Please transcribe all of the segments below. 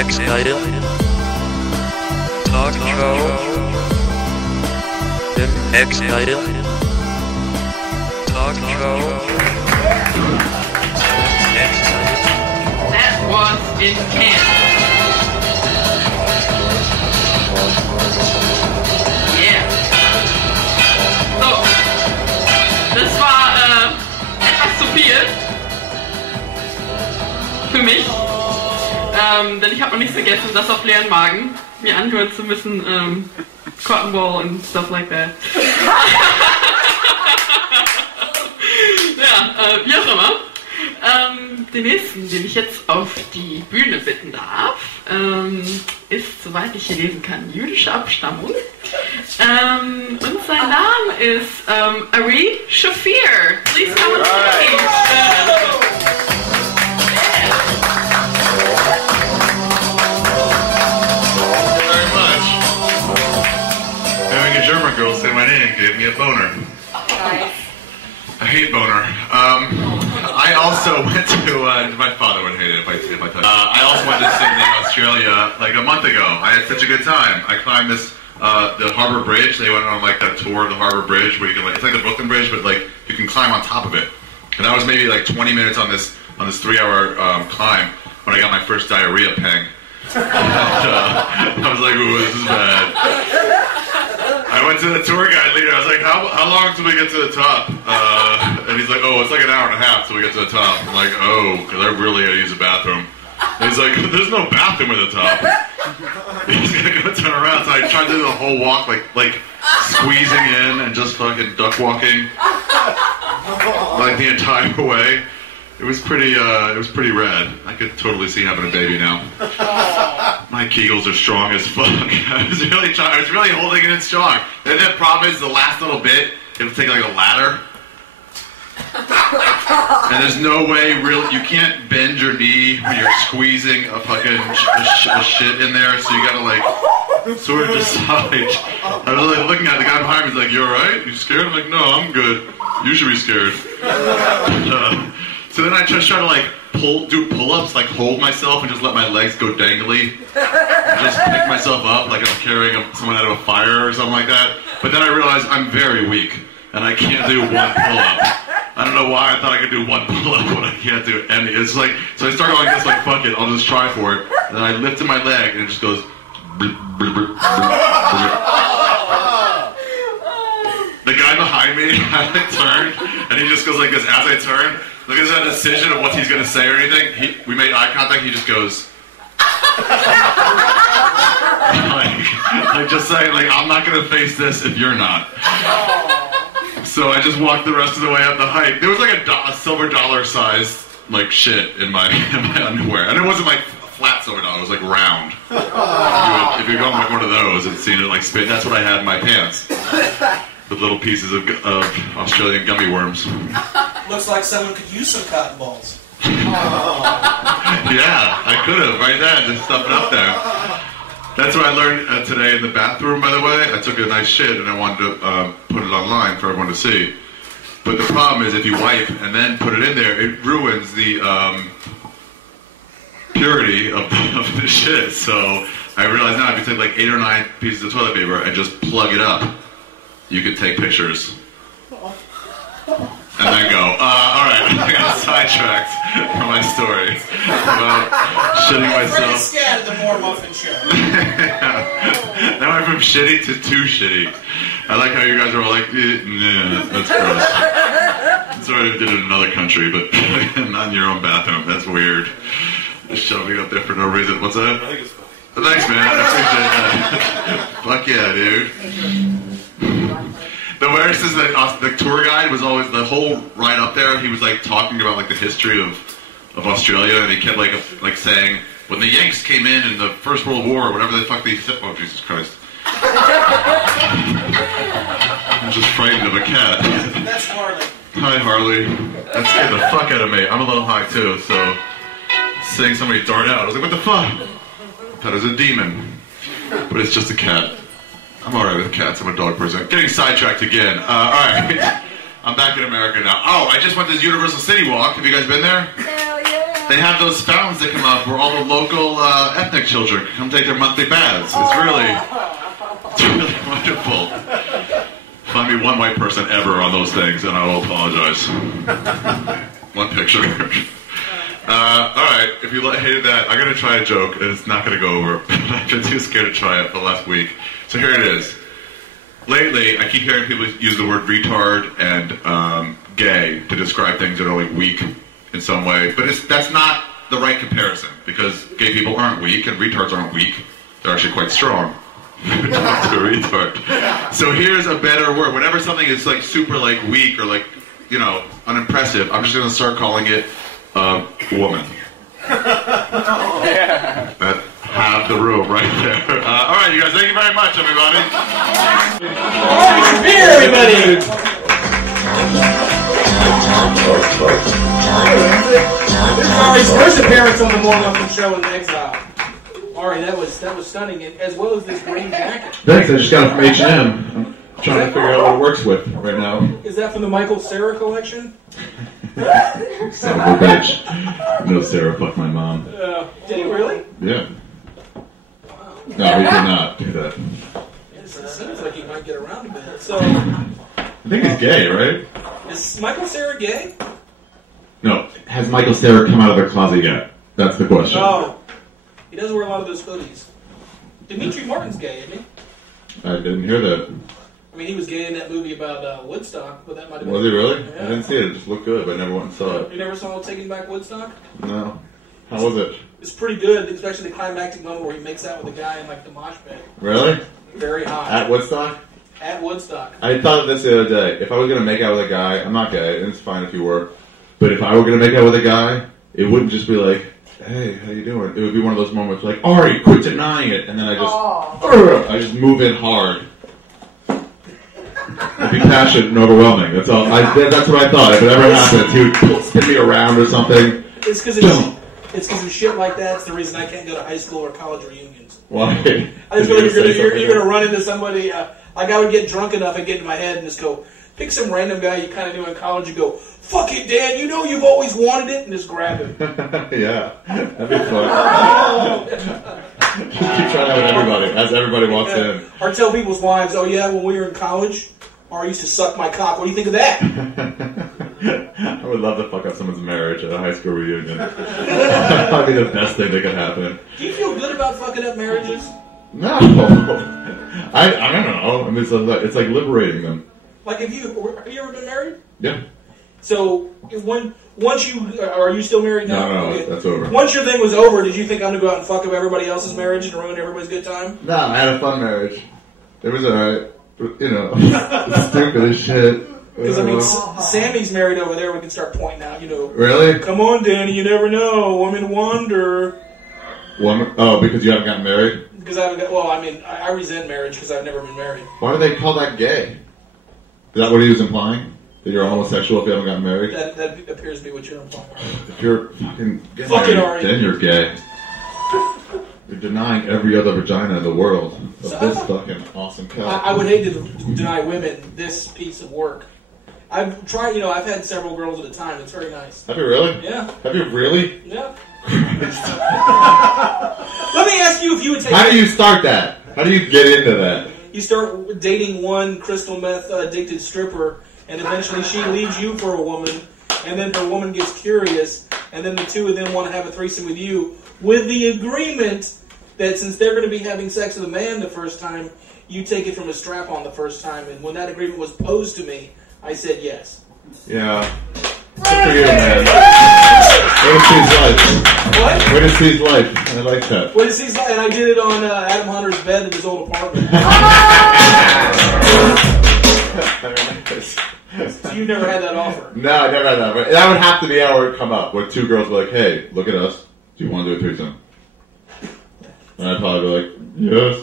Exile talk show. Exile talk show. That was intense. Yeah. So, das war etwas zu viel für mich. Denn ich habe noch nicht vergessen, das auf leeren Magen mir anhören zu müssen. Cotton Ball und stuff like that. Ja, wie auch immer. Den nächsten, den ich jetzt auf die Bühne bitten darf, ist, soweit ich hier lesen kann, jüdische Abstammung. Und sein Name ist Ari Shaffir. Please come on stage. Having a German girl say my name gave me a boner. Nice. I hate boner. I also went to, my father would hate it if I touched it. I also went to Sydney, Australia, like a month ago. I had such a good time. I climbed this, the Harbour Bridge. They went on like that tour of the Harbour Bridge where you can, like, it's like the Brooklyn Bridge, but like you can climb on top of it. And I was maybe like 20 minutes on this 3-hour climb when I got my first diarrhea pang. And, I was like, ooh, this is bad. I went to the tour guide leader. I was like, how long till we get to the top? And he's like, oh, it's like an hour and a half till we get to the top. I'm like, oh, because I really got to use the bathroom. And he's like, there's no bathroom at the top. He's going to go turn around. So I tried to do the whole walk, like squeezing in and just fucking duck walking. Like the entire way. It was pretty rad. I could totally see having a baby now. My Kegels are strong as fuck. I was really holding it in strong. And the problem is the last little bit, it would take like a ladder. And there's no way, you can't bend your knee when you're squeezing a fucking a shit in there, so you gotta like sort of decide. I was like looking at the guy behind me, he's like, you alright? You scared? I'm like, no, I'm good. You should be scared. So then I just try to like do pull-ups, like hold myself and just let my legs go dangly. And just pick myself up like I'm carrying someone out of a fire or something like that. But then I realized I'm very weak and I can't do one pull-up. I don't know why I thought I could do one pull-up when I can't do any. It's like, so I started like this, like fuck it, I'll just try for it. And then I lifted my leg and it just goes. The guy behind me, I like turned and he just goes like this as I turn. Look at that decision of what he's going to say or anything. We made eye contact, he just goes. like just saying, like, I'm not going to face this if you're not. So I just walked the rest of the way up the hike. There was like a silver dollar sized, like, shit in my underwear. And it wasn't like flat silver dollar, it was like round. If you're going like one of those and seeing it like spin, that's what I had in my pants. With little pieces of Australian gummy worms. Looks like someone could use some cotton balls. Yeah, I could have, right there, just stuff it up there. That's what I learned today in the bathroom, by the way. I took a nice shit and I wanted to put it online for everyone to see. But the problem is if you wipe and then put it in there, it ruins the purity of the shit. So I realize now if you take like 8 or 9 pieces of toilet paper and just plug it up, you could take pictures. And then go, alright, I got sidetracked from my story about shitting myself. Pretty scared of the More Muffin Show. Yeah. That went from shitty to too shitty. I like how you guys are all like, nah, that's gross. Sorry I did it in another country, but not in your own bathroom. That's weird. Just shoving up there for no reason. What's that? I think it's funny. Thanks, man. I appreciate that. Fuck yeah, dude. The worst is that the tour guide was always, the whole ride up there, he was like talking about like the history of Australia, and he kept like saying, when the Yanks came in the First World War, or whatever the fuck they said, oh Jesus Christ. I'm just frightened of a cat. That's Harley. Hi Harley. That scared the fuck out of me. I'm a little high too, so seeing somebody dart out, I was like, what the fuck? I thought it was a demon. But it's just a cat. I'm alright with cats, I'm a dog person. Getting sidetracked again. Alright. I'm back in America now. Oh, I just went to the Universal City Walk. Have you guys been there? Hell yeah! they have those fountains that come up where all the local ethnic children come take their monthly baths. It's really wonderful. Find me one white person ever on those things, and I will apologize. One picture. Alright, if you hated that, I'm going to try a joke, and it's not going to go over. I've been too scared to try it for the last week. So here it is. Lately, I keep hearing people use the word retard and gay to describe things that are like weak in some way. But that's not the right comparison, because gay people aren't weak, and retards aren't weak. They're actually quite strong. To a retard. So here's a better word. Whenever something is like super like weak or like, you know, unimpressive, I'm just going to start calling it woman. That half the room right there. All right, you guys, thank you very much, everybody. Ari Shaffir, everybody! This is Ari's first appearance on the More Muffin Show in Exile. Ari, that was stunning, as well as this green jacket. Thanks, I just got it from H&M. I'm trying to figure out what it works with right now. Is that from the Michael Cera collection? Son of a bitch. No, Sarah, fuck my mom. Did he really? Yeah. No, he did not do that. It seems like he might get around a bit. So, I think he's gay, right? is Michael Cera gay? No. Has Michael Cera come out of the closet yet? That's the question. No. He does wear a lot of those hoodies. Dimitri Martin's gay, isn't he? I didn't hear that. I mean, he was gay in that movie about Woodstock, but that might have been... Was he really? Yeah. I didn't see it. It just looked good, but I never went and saw it. You never saw Taking Back Woodstock? No. How was it? It's pretty good, especially the climactic moment where he makes out with a guy in like the mosh pit. Really? Very hot. At Woodstock? At Woodstock. I thought of this the other day. If I was going to make out with a guy, I'm not gay, and it's fine if you were, but if I were going to make out with a guy, it wouldn't just be like, hey, how you doing? It would be one of those moments like, Ari, quit denying it, and then I just move in hard. It'd be passionate and overwhelming. That's all. That's what I thought. If it ever happens, he would spin me around or something. It's because of shit like that. It's the reason I can't go to high school or college reunions. Why? I just feel like you're going to run into somebody. Like I would get drunk enough and get in my head and just go, pick some random guy you kind of knew in college and go, fuck it, Dan, you know you've always wanted it, and just grab him. Yeah, that'd be fun. Just keep trying out with everybody as everybody walks in. Or tell people's wives, oh yeah, when we were in college, Ari used to suck my cock. What do you think of that? I would love to fuck up someone's marriage at a high school reunion. That'd probably be the best thing that could happen. Do you feel good about fucking up marriages? No. I don't know. I mean, it's like liberating them. Like, have you ever been married? Yeah. So, once you... Are you still married now? No, okay. that's over. Once your thing was over, did you think I'm going to go out and fuck up everybody else's marriage and ruin everybody's good time? No, I had a fun marriage. It was alright. You know, stupid as shit. Because, I mean, Sammy's married over there. We can start pointing out, you know. Really? Come on, Danny, you never know. Women wonder. Woman? Oh, because you haven't gotten married? Because I haven't got... Well, I mean, I resent marriage because I've never been married. Why do they call that gay? Is that what he was implying? That you're homosexual if you haven't gotten married? That appears to be what you're implying. If you're fucking Fucking married, Ari. then you're gay. You're denying every other vagina in the world of this fucking awesome cock. I would hate to deny women this piece of work. I've tried, you know, I've had several girls at a time. It's very nice. Have you really? Yeah. Have you really? Yeah. Let me ask you if you would take... How do you start that? How do you get into that? You start dating one crystal meth addicted stripper, and eventually she leaves you for a woman, and then her woman gets curious, and then the two of them want to have a threesome with you, with the agreement that since they're going to be having sex with a man the first time, you take it from a strap-on the first time. And when that agreement was posed to me, I said yes. Yeah. Good for you, man. Way to seize life. What? Way to seize life. I like that. Way to seize life. And I did it on Adam Hunter's bed in his old apartment. So you never had that offer? No, I never had that. But that would have to be how it would come up, where two girls were like, hey, look at us. Do you want to do a threesome? And I'd probably be like, yes.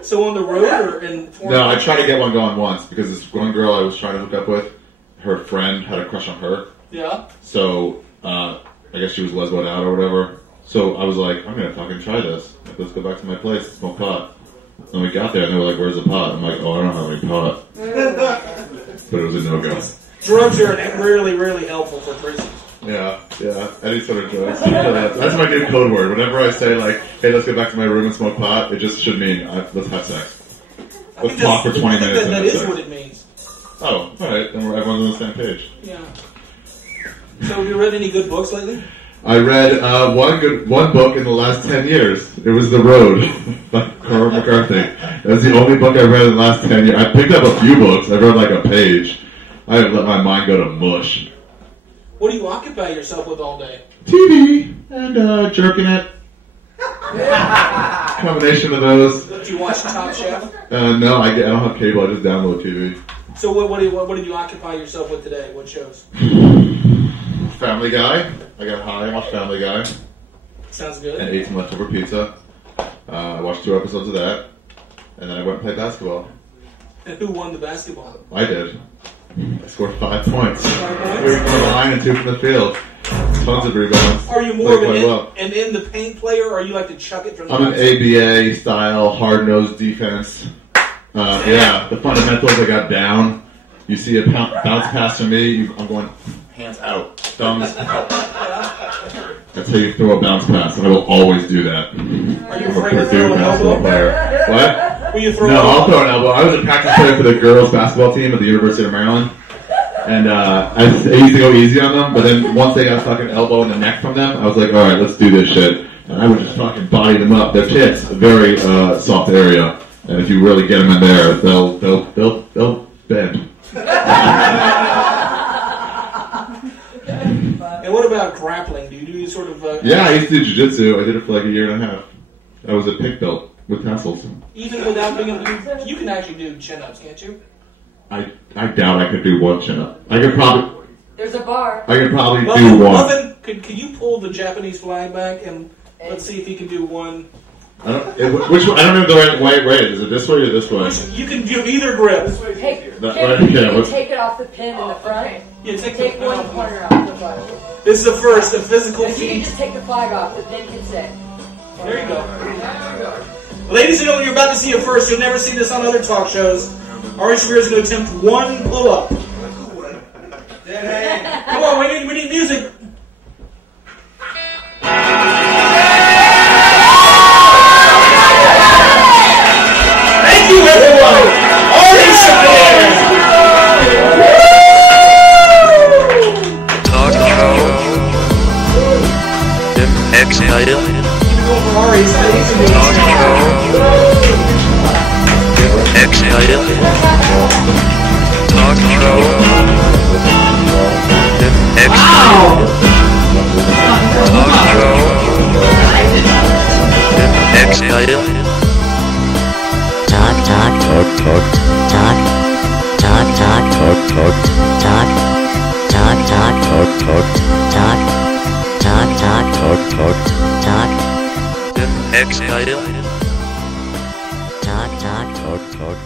So on the road or in... No, I tried to get one going once, because this one girl I was trying to hook up with, her friend had a crush on her. Yeah. So, I guess she was lesboed out or whatever. So I was like, I'm going to fucking try this. Like, let's go back to my place and smoke pot. And we got there and they were like, where's the pot? I'm like, oh, I don't have any pot. But it was a no-go. Drugs are really, really helpful for prisons. Yeah. Any sort of drugs. That's my new code word. Whenever I say like, "Hey, let's go back to my room and smoke pot," it just should mean let's have sex. Let's talk for 20 minutes. That is what it means. Oh, all right. Then everyone's on the same page. Yeah. So, have you read any good books lately? I read one book in the last 10 years. It was The Road by Cormac McCarthy. That's the only book I've read in the last 10 years. I picked up a few books. I read like a page. I let my mind go to mush. What do you occupy yourself with all day? TV and jerking it. Combination of those. Do you watch Top Chef? No, I don't have cable. I just download TV. So what did you occupy yourself with today? What shows? Family Guy. I got high and watched Family Guy. Sounds good. And ate some leftover pizza. I watched 2 episodes of that. And then I went and played basketball. And who won the basketball? I did. I scored 5 points. 5 points? 3 from the line and 2 from the field. Tons of rebounds. Are you more of an in the paint player, or you like to chuck it from the I'm an ABA style, hard-nosed defense. Yeah, the fundamentals I got down. You see a bounce pass from me, I'm going hands out, thumbs out. That's how you throw a bounce pass, and I will always do that. Are you afraid to throw an elbow? Player. What? Will you throw I'll throw an elbow. I was a practice player for the girls basketball team at the University of Maryland. And I used to go easy on them, but then once they got a fucking elbow in the neck from them, I was like, alright, let's do this shit. And I would just fucking body them up. Their tits, a very soft area. And if you really get them in there, they'll bend. And what about grappling? Do you do sort of... Yeah, I used to do jiu-jitsu. I did it for like a year and a half. I was a pink belt with tassels. Even without being able to do... You can actually do chin-ups, can't you? I doubt I could do one chin-up. I could probably... There's a bar. I could probably do one. Muffin, could you pull the Japanese flag back and let's see if he can do one? Which one? I don't know the right way. Is it this way or this way? You can do either grip. Take it off the pin in the front. Yeah, take one corner off the butt. This is the first, a physical If you feat. can just take the flag off, the pin can sit. There you go. Ladies and gentlemen, you're about to see it first. You'll never see this on other talk shows. Ari Shaffir is going to attempt one pull-up. Come on, we need music. Thank you, everyone. Ari Shaffir. Talk show. Exile. Talk show. Exile. Talk show. Exile. Talk show. Exile. Talk, talk, talk, talk, talk, talk, talk, talk, talk, talk, talk, talk, talk, talk, talk, talk, talk, talk, talk, talk, Exile. Talk, talk, talk, talk.